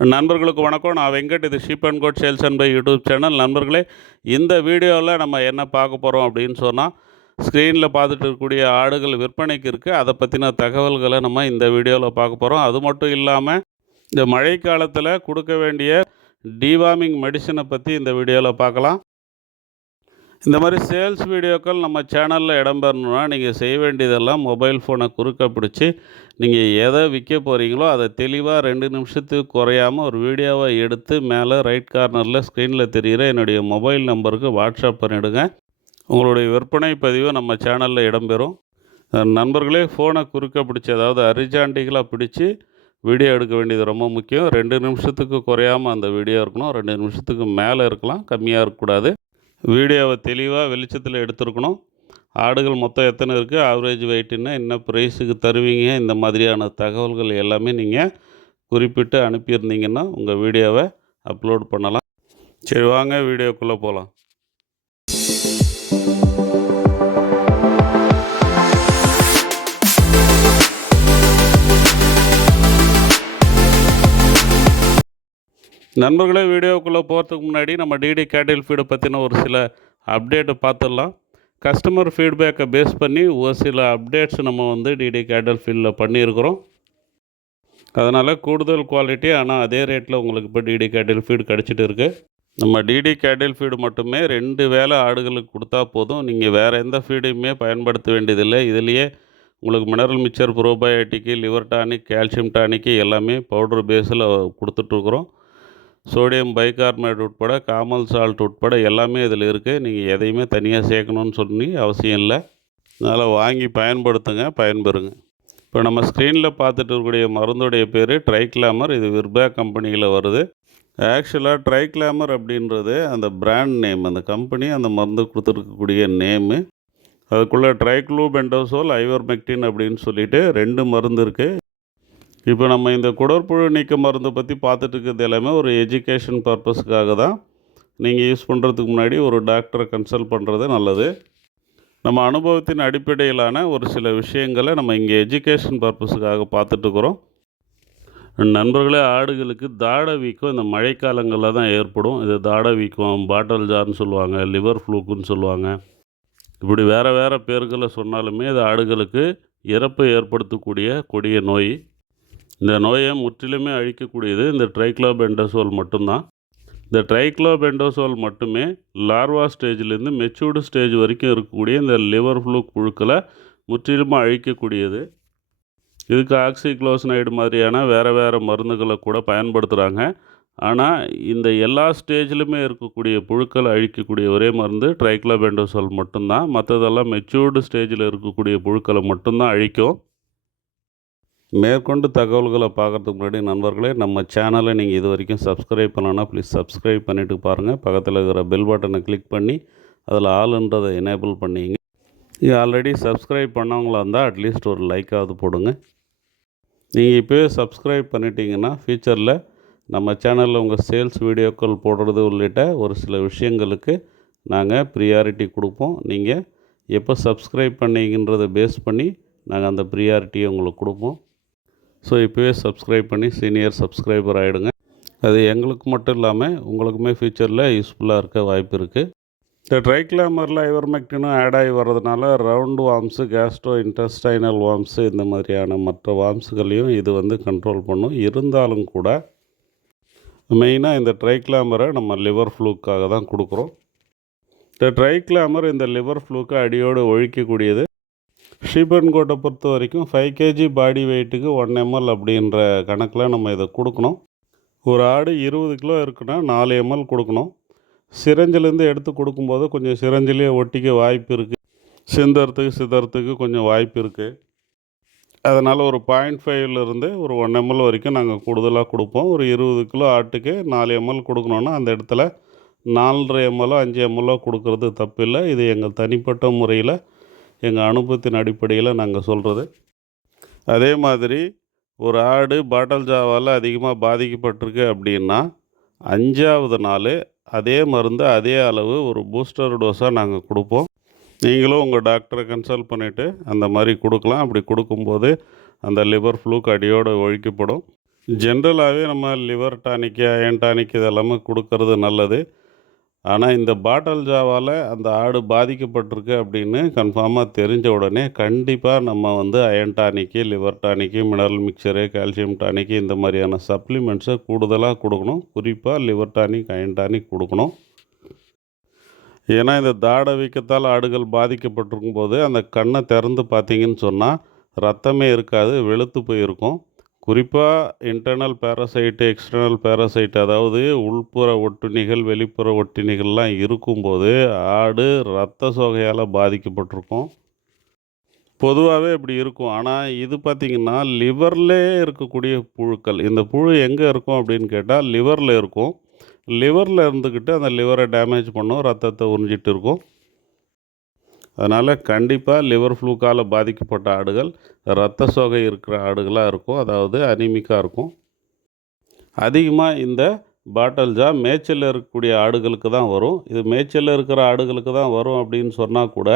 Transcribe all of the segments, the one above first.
நண்பர்களுக்கு வணக்கம். நான் வெங்கட். இது sheep and goat sales and buy YouTube channel. நண்பர்களே, இந்த வீடியோவில் நம்ம என்ன பார்க்க போகிறோம் அப்படின்னு சொன்னால், ஸ்க்ரீனில் பார்த்துட்டு இருக்கக்கூடிய ஆடுகள் விற்பனைக்கு இருக்குது. அதை பற்றின தகவல்களை நம்ம இந்த வீடியோவில் பார்க்க போகிறோம். அது மட்டும் இல்லாமல், இந்த மழைக்காலத்தில் கொடுக்க வேண்டிய டிவார்மிங் மெடிசனை பற்றி இந்த வீடியோவில் பார்க்கலாம். இந்த மாதிரி சேல்ஸ் வீடியோக்கள் நம்ம சேனலில் இடம்பெறணுன்னா நீங்கள் செய்ய வேண்டியதெல்லாம் மொபைல் ஃபோனை குறுக்க பிடிச்சி நீங்கள் எதை விற்க போகிறீங்களோ அதை தெளிவாக 2 நிமிஷத்துக்கு குறையாமல் ஒரு வீடியோவை எடுத்து மேலே ரைட் கார்னரில் ஸ்க்ரீனில் தெரிகிற என்னுடைய மொபைல் நம்பருக்கு வாட்ஸ்அப் பண்ணிவிடுங்க. உங்களுடைய விற்பனை பதிவு நம்ம சேனலில் இடம்பெறும். நண்பர்களே, ஃபோனை குறுக்க பிடிச்சி, அதாவது ஹரிசாண்டலாக பிடிச்சி வீடியோ எடுக்க வேண்டியது ரொம்ப முக்கியம். 2 நிமிஷத்துக்கு குறையாமல் அந்த வீடியோ இருக்கணும். 2 நிமிஷத்துக்கு மேலே இருக்கலாம், கம்மியாக இருக்கக்கூடாது. வீடியோவை தெளிவாக வெளிச்சத்தில் எடுத்துருக்கணும். ஆடுகள் மொத்தம் எத்தனை இருக்குது, ஆவரேஜ் வெயிட்டுன்னா என்ன ப்ரைஸுக்கு தருவீங்க, இந்த மாதிரியான தகவல்கள் எல்லாமே நீங்கள் குறிப்பிட்டு அனுப்பியிருந்தீங்கன்னா உங்கள் வீடியோவை அப்லோட் பண்ணலாம். சரி, வாங்க வீடியோக்குள்ளே போகலாம். நண்பர்களே, வீடியோக்குள்ளே போகிறதுக்கு முன்னாடி நம்ம டிடி கேட்டில் ஃபீடை பற்றின ஒரு சில அப்டேட்டை பார்த்துடலாம். கஸ்டமர் ஃபீட்பேக்கை பேஸ் பண்ணி ஒரு சில அப்டேட்ஸ் நம்ம டிடி கேட்டில் ஃபீல்டில் பண்ணியிருக்கிறோம். அதனால் கூடுதல் குவாலிட்டி, ஆனால் அதே ரேட்டில் உங்களுக்கு இப்போ டிடி கேட்டில் ஃபீடு கிடச்சிட்டு இருக்குது. நம்ம டிடி கேட்டில் ஃபீடு மட்டுமே 2 வேளை ஆடுகளுக்கு கொடுத்தா போதும். நீங்கள் வேறு எந்த ஃபீடையுமே பயன்படுத்த வேண்டியதில்லை. இதுலேயே உங்களுக்கு mineral mixture, probiotic, liver tonic, calcium tonic எல்லாமே பவுடர் பேஸில் கொடுத்துட்ருக்குறோம். சோடியம் பைகார்பனேட் உட்பட, காமல் சால்ட் உட்பட எல்லாமே இதில் இருக்குது. நீங்கள் எதையுமே தனியாக சேர்க்கணுன்னு சொல்லி அவசியம் இல்லை. அதனால் வாங்கி பயன்படுத்துங்க, பயன்பெறுங்க. இப்போ நம்ம ஸ்க்ரீனில் பார்த்துட்டு இருக்கக்கூடிய மருந்துடைய பேர் ட்ரைக்ளாமர். இது விர்பா கம்பெனியில் வருது. ஆக்சுவலாக ட்ரைக்ளாமர் அப்படின்றது அந்த பிராண்ட் நேம், அந்த கம்பெனி அந்த மருந்து கொடுத்துருக்கக்கூடிய நேமு. அதுக்குள்ளே ட்ரைக்ளூபெண்டோசோல், ஐவர்மெக்டின் அப்படின்னு சொல்லிட்டு 2 மருந்து இருக்குது. இப்போ நம்ம இந்த குடற்புழு நீக்க மருந்தை பற்றி பார்த்துட்டு இருக்கிறது எல்லாமே ஒரு எஜுகேஷன் பர்பஸ்க்காக தான். நீங்கள் யூஸ் பண்ணுறதுக்கு முன்னாடி ஒரு டாக்டரை கன்சல்ட் பண்ணுறது நல்லது. நம்ம அனுபவத்தின் அடிப்படையிலான ஒரு சில விஷயங்களை நம்ம இங்கே எஜுகேஷன் பர்பஸுக்காக பார்த்துட்ருக்குறோம். நண்பர்களே, ஆடுகளுக்கு தாடை வீக்கம் இந்த மழைக்காலங்களில் தான் ஏற்படும். இது தாடை வீக்கம், பாட்டல் ஜார்னு சொல்லுவாங்க, லிவர் ஃப்ளூக்குன்னு சொல்லுவாங்க. இப்படி வேறு வேறு பேர்களை சொன்னாலுமே இது ஆடுகளுக்கு இறப்பை ஏற்படுத்தக்கூடிய கொடிய நோய். இந்த நோயை முற்றிலுமே அழிக்கக்கூடியது இந்த ட்ரைக்ளோபெண்டசோல் மட்டும்தான். இந்த ட்ரைக்ளோபெண்டசோல் மட்டுமே லார்வா ஸ்டேஜிலேருந்து மெச்சூர்டு ஸ்டேஜ் வரைக்கும் இருக்கக்கூடிய இந்த லிவர் ஃப்ளூக் புழுக்களை முற்றிலுமாக அழிக்கக்கூடியது. இதுக்கு ஆக்சிக்ளோசனைடு மாதிரியான வேறு வேறு மருந்துகளை கூட பயன்படுத்துகிறாங்க. ஆனால் இந்த எல்லா ஸ்டேஜிலுமே இருக்கக்கூடிய புழுக்களை அழிக்கக்கூடிய ஒரே மருந்து ட்ரைக்ளோபெண்டசோல் மட்டும்தான். மற்றதெல்லாம் மெச்சூர்டு ஸ்டேஜில் இருக்கக்கூடிய புழுக்களை மட்டும்தான் அழிக்கும். மேற்கொண்டு தகவல்களை பார்க்குறதுக்கு முன்னாடி நண்பர்களே, நம்ம சேனலை நீங்கள் இது வரைக்கும் சப்ஸ்கிரைப் பண்ணலன்னா ப்ளீஸ் சப்ஸ்கிரைப் பண்ணிவிட்டு பாருங்கள். பக்கத்தில் இருக்கிற பெல் பட்டனை கிளிக் பண்ணி அதில் ஆளுன்றதை எனேபிள் பண்ணிங்க. இது ஆல்ரெடி சப்ஸ்கிரைப் பண்ணவங்களா இருந்தால் அட்லீஸ்ட் ஒரு லைக்காவது போடுங்க. நீங்கள் இப்போயே சப்ஸ்கிரைப் பண்ணிட்டீங்கன்னா ஃப்யூச்சரில் நம்ம சேனலில் உங்கள் சேல்ஸ் வீடியோக்கள் போடுறது உள்ளிட்ட ஒரு சில விஷயங்களுக்கு நாங்கள் ப்ரியாரிட்டி கொடுப்போம். நீங்கள் எப்போ சப்ஸ்கிரைப் பண்ணிங்கன்றதை பேஸ் பண்ணி நாங்கள் அந்த ப்ரியாரிட்டியை உங்களுக்கு கொடுப்போம். ஸோ இப்போவே சப்ஸ்கிரைப் பண்ணி சீனியர் சப்ஸ்கிரைபர் ஆகிடுங்க. அது எங்களுக்கு மட்டும் இல்லாமல் உங்களுக்குமே ஃப்யூச்சரில் யூஸ்ஃபுல்லாக இருக்க வாய்ப்பு இருக்குது. இந்த ட்ரைக்ளாமரில் ஐவர்மெக்டினும் ஆட் ஆகி வர்றதுனால round worms, Castro intestinal worms, இந்த மாதிரியான மற்ற வார்ம்ஸுகளையும் இது கண்ட்ரோல் பண்ணும். இருந்தாலும் கூட மெயினாக இந்த ட்ரைக்ளாமரை நம்ம லிவர் ஃப்ளூக்காக தான் கொடுக்குறோம். இந்த ட்ரைக்ளாமர் இந்த லிவர் ஃப்ளூக்கை அடியோடு ஒழிக்கக்கூடியது. ஷீப் அண்ட் கோட்டை பொறுத்த வரைக்கும் 5 kg பாடி வெயிட்டுக்கு 1 ml அப்படின்ற கணக்கில் நம்ம இதை கொடுக்கணும். ஒரு ஆடு 20 கிலோ இருக்குன்னா 4 ml கொடுக்கணும். சிரஞ்சிலேருந்து எடுத்து கொடுக்கும்போது கொஞ்சம் சிரஞ்சிலே ஒட்டிக்க வாய்ப்பு இருக்குது. சிதறத்துக்கு கொஞ்சம் வாய்ப்பு இருக்குது. அதனால் ஒரு 0.5லேருந்து ஒரு 1 ml வரைக்கும் நாங்கள் கூடுதலாக கொடுப்போம். ஒரு 20 கிலோ ஆட்டுக்கு 4 ml கொடுக்கணுன்னா அந்த இடத்துல 4.5 ml 5 ml கொடுக்கறது தப்பில்லை. இது எங்கள் தனிப்பட்ட முறையில் எங்கள் அனுபவத்தின் அடிப்படையில் நாங்கள் சொல்கிறது. அதே மாதிரி ஒரு ஆடு பாட்டல் ஜாவால் அதிகமாக பாதிக்கப்பட்டிருக்கு அப்படின்னா 5ஆவது நாள் அதே மருந்து அதே அளவு ஒரு பூஸ்டர் டோஸாக நாங்கள் கொடுப்போம். நீங்களும் உங்கள் டாக்டரை கன்சல்ட் பண்ணிவிட்டு அந்த மாதிரி கொடுக்கலாம். அப்படி கொடுக்கும்போது அந்த லிவர் ஃப்ளூக் அடியோடு ஒழிக்கப்படும். ஜென்ரலாகவே நம்ம லிவர் டானிக்கு, அயர்ன் டானிக் இதெல்லாமே குடுக்கறது நல்லது. ஆனா, இந்த பாட்டில் ஜாவால அந்த ஆடு பாதிக்கப்பட்டிருக்கு அப்படின்னு கன்ஃபார்மா தெரிஞ்ச உடனே, கண்டிப்பா நம்ம வந்து iron tonic, liver tonic, mineral mixture, calcium tonic இந்த மாரியான சப்ளிமெண்ட்ஸ கூடுதலா குடுக்கணும். குறிப்பா லிவர் டானிக், அயர்ன் டானிக் குடுக்கணும். ஏன்னா, இந்த தாட வீக்கத்தால் ஆடுகள் பாதிக்கப்பட்டிருக்கும்போது, அந்த கண்ண திறந்து பார்த்தீங்கன்னு சொன்னா, ரத்தமே இருக்காது. வெளுத்து போயிருக்கும். குறிப்பா இன்டர்னல் பேரசைட், எக்ஸ்டர்னல் பேரசைட் அதாவது உள்புற ஒட்டுண்ணிகள், வெளிப்புற ஒட்டுண்ணிகள்லாம் இருக்கும்போது, ஆடு இரத்த சோகையால பாதிக்கப்பட்டிருக்கும். பொதுவாவே இப்படி இருக்கும். ஆனா, இது பார்த்தீங்கன்னா, லிவர்லயே இருக்கக்கூடிய புழுக்கள். இந்த புழு எங்க இருக்கும் அப்படின்னு கேட்டா, லிவர்ல இருக்கும். லிவர்ல இருந்துக்கிட்டு அந்த லிவர டேமேஜ் பண்ணும். ரத்தத்த உறிஞ்சிட்டு இருக்கும். அதனால கண்டிப்பா லிவர் ஃப்ளூக்கால பாதிக்கப்பட்ட ஆடுகள், இரத்த சோகை இருக்கிற ஆடுகளா இருக்கும். அதாவது அனீமிக்கா இருக்கும். அதிகமா இந்த பாட்டல் ஜா மேய்ச்சல்ல இருக்கக்கூடிய ஆடுகளுக்கு தான் வரும். இது மேய்ச்சல்ல இருக்கிற ஆடுகளுக்கு தான் வரும் அப்படின்னு சொன்னா கூட,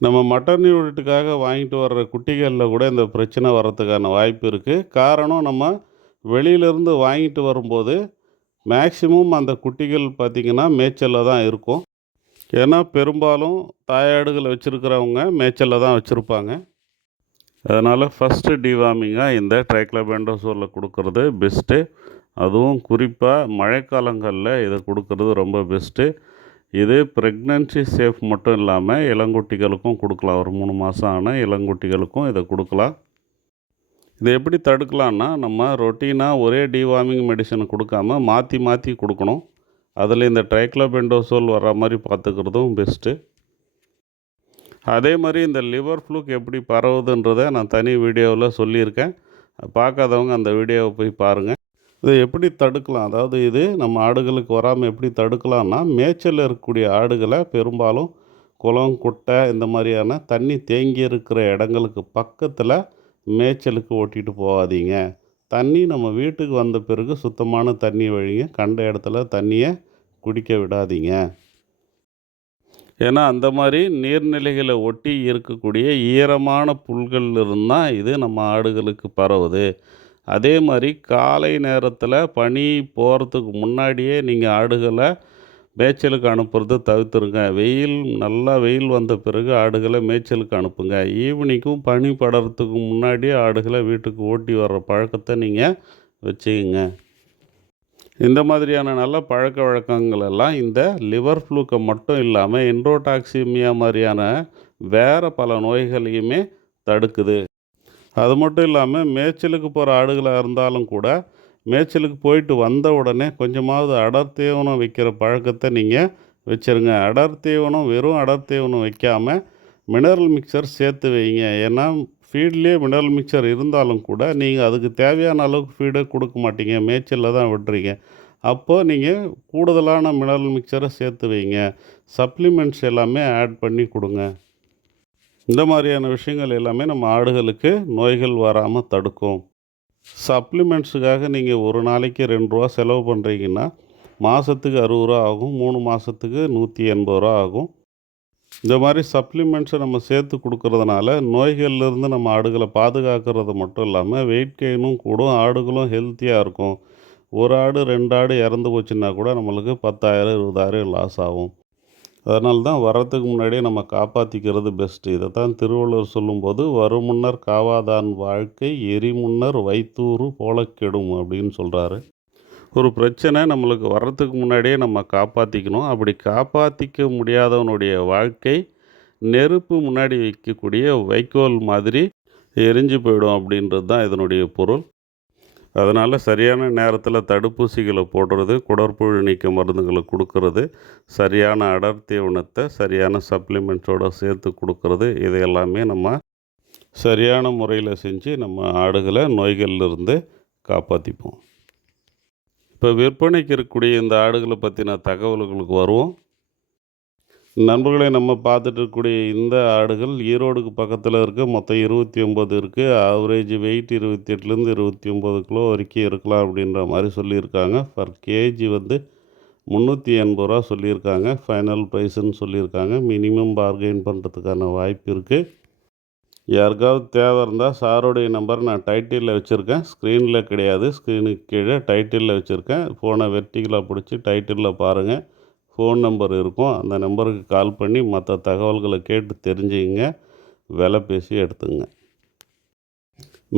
நம்ம மட்டன் யூனிட்டுக்காக வாங்கிட்டு வர்ற குட்டிகள்ல கூட இந்த பிரச்சனை வர்றதுக்கான வாய்ப்பு இருக்கு. காரணம் நம்ம வெளியிலேருந்து வாங்கிட்டு வரும்போது, மேக்ஸிமம் அந்த குட்டிகள் பார்த்திங்கன்னா, மேய்ச்சல்ல தான் இருக்கும். ஏன்னா, பெரும்பாலும் தாயாடுகள் வச்சிருக்கிறவங்க மேய்ச்சல்ல தான் வச்சுருப்பாங்க. அதனால் ஃபஸ்ட்டு டிவார்மிங்கா இந்த ட்ரைக்ளோபெண்டசோலில் கொடுக்கறது பெஸ்ட்டு. அதுவும் குறிப்பாக மழைக்காலங்களில் இதை கொடுக்கறது ரொம்ப பெஸ்ட்டு. இது ப்ரெக்னன்சி சேஃப் மட்டும் இல்லாமல் இளங்குட்டிகளுக்கும் கொடுக்கலாம். ஒரு 3 மாதம் ஆன இளங்குட்டிகளுக்கும் இதை கொடுக்கலாம். இதை எப்படி தடுக்கலான்னா, நம்ம ரொட்டீனாக ஒரே டிவார்மிங் மெடிசன் கொடுக்காம மாற்றி மாற்றி கொடுக்கணும். அதில் இந்த ட்ரைக்ளோபெண்டசோல் வர்ற மாதிரி பார்த்துக்கிறதும் பெஸ்ட்டு. அதே மாதிரி இந்த லிவர் ஃப்ளூக் எப்படி பரவுதுன்றதை நான் தனி வீடியோவில் சொல்லியிருக்கேன். பார்க்காதவங்க அந்த வீடியோவை போய் பாருங்கள். இதை எப்படி தடுக்கலாம், அதாவது இது நம்ம ஆடுகளுக்கு வராமல் எப்படி தடுக்கலான்னா, மேய்ச்சலில் இருக்கக்கூடிய ஆடுகளை பெரும்பாலும் குளம், குட்டை இந்த மாதிரியான தண்ணி தேங்கி இருக்கிற இடங்களுக்கு பக்கத்தில் மேய்ச்சலுக்கு ஓட்டிகிட்டு போகாதீங்க. தண்ணி நம்ம வீட்டுக்கு வந்த பிறகு சுத்தமான தண்ணி வழிங்க. கண்ட இடத்துல தண்ணியை குடிக்க விடாதீங்க. ஏன்னா, அந்த மாதிரி நீர்நிலைகளை ஒட்டி இருக்கக்கூடிய ஈரமான புல்கள்ல இருந்தால் இது நம்ம ஆடுகளுக்கு பரவுது. அதே மாதிரி காலை நேரத்தில் பனி போகிறதுக்கு முன்னாடியே நீங்கள் ஆடுகளை மேய்ச்சலுக்கு அனுப்புறத தவிர்த்துருங்க. நல்லா வெயில் வந்த பிறகு ஆடுகளை மேய்ச்சலுக்கு அனுப்புங்க. ஈவினிங்கும் பனி படறதுக்கு முன்னாடியே ஆடுகளை வீட்டுக்கு ஓட்டி வர்ற பழக்கத்தை நீங்கள் வச்சுக்கங்க. இந்த மாதிரியான நல்ல பழக்கவழக்கங்கள் எல்லாம் இந்த லிவர் ஃப்ளூக்கை மட்டும் இல்லாமல் என்ட்ரோடாக்சிமியா மாதிரியான வேறு பல நோய்களையுமே தடுக்குது. அது மட்டும் இல்லாமல் மேய்ச்சலுக்கு போகிற ஆடுகளாக இருந்தாலும் கூட, மேய்ச்சலுக்கு போயிட்டு வந்த உடனே கொஞ்சமாவது அடர் தீவனம் வைக்கிற பழக்கத்தை நீங்கள் வச்சுருங்க. அடர் தீவனம் வெறும் அடர் தீவனம் வைக்காமல் மினரல் மிக்சர் சேர்த்து வைங்க. ஏன்னா ஃபீட்லேயே மினரல் மிக்சர் இருந்தாலும் கூட நீங்கள் அதுக்கு தேவையான அளவுக்கு ஃபீடை கொடுக்க மாட்டீங்க. மேய்ச்சலில் தான் விட்டுறீங்க. அப்போது நீங்கள் கூடுதலான மினரல் மிக்சரை சேர்த்து வைங்க. சப்ளிமெண்ட்ஸ் எல்லாமே ஆட் பண்ணி கொடுங்க. இந்த மாதிரியான விஷயங்கள் எல்லாமே நம்ம ஆடுகளுக்கு நோய்கள் வராமல் தடுக்கும். சப்ளிமெண்ட்ஸுக்காக நீங்கள் ஒரு நாளைக்கு ரூ. 2 செலவு பண்ணுறீங்கன்னா, மாதத்துக்கு ரூ. 60 ஆகும். 3 மாதத்துக்கு ரூ. 180 ஆகும். இந்த மாதிரி சப்ளிமெண்ட்ஸை நம்ம சேர்த்து கொடுக்கறதுனால நோய்கள்லேருந்து நம்ம ஆடுகளை பாதுகாக்கிறது மட்டும் இல்லாமல் வெயிட் கெயினும் கூடும். ஆடுகளும் ஹெல்த்தியாக இருக்கும். ஒரு ஆடு 2 ஆடு இறந்து போச்சுன்னா கூட நம்மளுக்கு 10,000 20,000 லாஸ் ஆகும். அதனால தான் வர்றதுக்கு முன்னாடியே நம்ம காப்பாற்றிக்கிறது பெஸ்ட்டு. இதை தான் திருவள்ளுவர் சொல்லும்போது, "வருமுன்னர் காவாதான் வாழ்க்கை எரிமுன்னர் வைத்தூறு போலக் கெடும்" அப்படின்னு சொல்கிறாரு. ஒரு பிரச்சனை நம்மளுக்கு வர்றதுக்கு முன்னாடியே நம்ம காப்பாற்றிக்கணும். அப்படி காப்பாற்றிக்க முடியாதவனுடைய வாழ்க்கை நெருப்பு முன்னாடி வைக்கக்கூடிய வைக்கோல் மாதிரி எரிஞ்சு போயிடும் அப்படின்றது தான் இதனுடைய பொருள். அதனால் சரியான நேரத்தில் தடுப்பூசிகளை போடுறது, குடற்புழு நீக்க மருந்துகளை கொடுக்கறது, சரியான அடர் தீவனத்தை சரியான சப்ளிமெண்ட்ஸோடு சேர்த்து கொடுக்கறது, இது எல்லாமே நம்ம சரியான முறையில் செஞ்சு நம்ம ஆடுகளை நோய்கள்லேருந்து காப்பாற்றிப்போம். இப்போ விற்பனைக்கு இருக்கக்கூடிய இந்த ஆடுகளை பற்றின தகவல்களுக்கு வருவோம். நண்பர்களே, நம்ம பார்த்துட்டு இருக்கக்கூடிய இந்த ஆடுகள் ஈரோடுக்கு பக்கத்தில் இருக்க மொத்தம் 29 இருக்குது. ஆவரேஜ் வெயிட் 28லேருந்து 29 கிலோ வரைக்கும் இருக்கலாம் அப்படின்ற மாதிரி சொல்லியிருக்காங்க. பர் கேஜி வந்து ரூ. 380 சொல்லியிருக்காங்க. ஃபைனல் ப்ரைஸுன்னு சொல்லியிருக்காங்க. மினிமம் பார்கெயின் பண்ணுறதுக்கான வாய்ப்பு இருக்குது. யாருக்காவது தேவை இருந்தால் சாருடைய நம்பர் நான் டைட்டிலில் வச்சுருக்கேன், ஸ்க்ரீனில் கிடையாது. ஸ்க்ரீனுக்கு கீழே டைட்டிலில் வச்சுருக்கேன். ஃபோனை வெர்டிகலாக பிடிச்சி டைட்டிலில் பாருங்கள், ஃபோன் நம்பர் இருக்கும். அந்த நம்பருக்கு கால் பண்ணி மற்ற தகவல்களை கேட்டு தெரிஞ்சுக்கங்க, விலை பேசி எடுத்துங்க.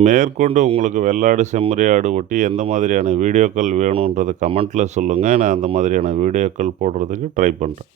மேற்கொண்டு உங்களுக்கு வெள்ளாடு செம்மறி ஆடு ஒட்டி எந்த மாதிரியான வீடியோக்கள் வேணுன்றதை கமெண்ட்டில் சொல்லுங்கள். நான் அந்த மாதிரியான வீடியோக்கள் போடுறதுக்கு ட்ரை பண்ணுறேன்.